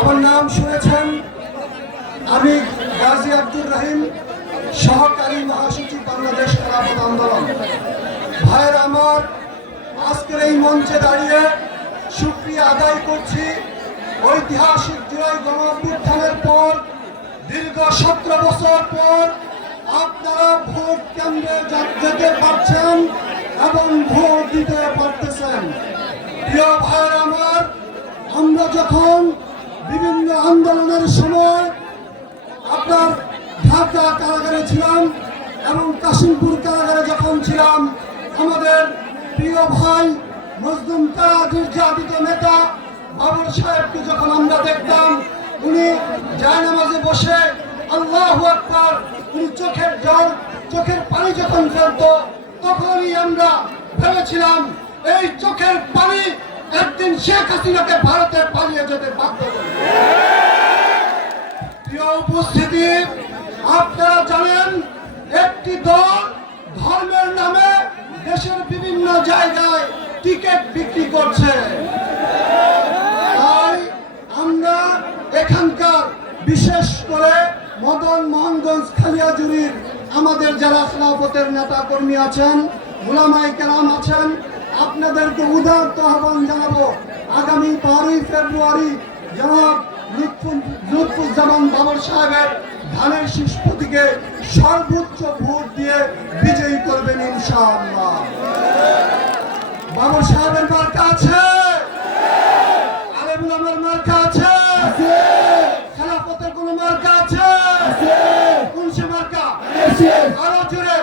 আমার নাম শুনেছেন আমি গাজী আব্দুর রহিম, সহকারী মহাসচিব বাংলাদেশ খেলাফত আন্দোলন। ভাইয়ের আমার, আজকের এই মঞ্চে দাঁড়িয়ে সুক্রিয়া আদায় করছি। ঐতিহাসিক জুলাই গণঅভ্যুত্থানের পর, দীর্ঘ সতেরো বছর পর আপনারা ভোট কেন্দ্রে যেতে পারছেন এবং ভোট দিতে পারতেছেন। প্রিয় আমরা যখন বিভিন্ন আন্দোলনের সময় আপনার ঢাকা কারাগারে ছিলাম এবং কাশিমপুর কারাগারে যখন ছিলাম, আমাদের প্রিয় ভাই মজলুম তারা নির্যাতিত নেতা বাবর সাহেবকে যখন আমরা দেখতাম, উনি জায়নামাজে বসে আল্লাহ আকবার, উনি চোখের জল, চোখের পানি যখন ফেলতো, তখনই আমরা ভেবেছিলাম, এই চোখের পানি শেখ হাসিনাকে ভারতে পালিয়ে যেতে বাধ্য করবে। প্রিয় উপস্থিতি, আপনারা জানেন, একটি দল ধর্মের নামে দেশের বিভিন্ন জায়গায় টিকিট বিক্রি করছে। তাই আমরা এখানকার, বিশেষ করে মদন মোহনগঞ্জ খালিয়াজুরির আমাদের যারা খেলাফতের নেতা কর্মী আছেন গুলামাই কেরাম আছেন, আপনাদেরকে উদারত আহ্বান জানাব। আগামী বারোই ফেব্রুয়ারি জনাব লুৎফুজ্জামান বাবর সাহেবের ধানের শীষ প্রতীকে সর্বোচ্চ ভোট দিয়ে বিজয়ী করবেন ইনশাআল্লাহ। বাবর সাহেবের মার্কা আছে? আলেমুল আমার মার্কা আছে? খেলাফতের কোন মার্কা আছে? কোন সে মার্কা? আরও জোরে।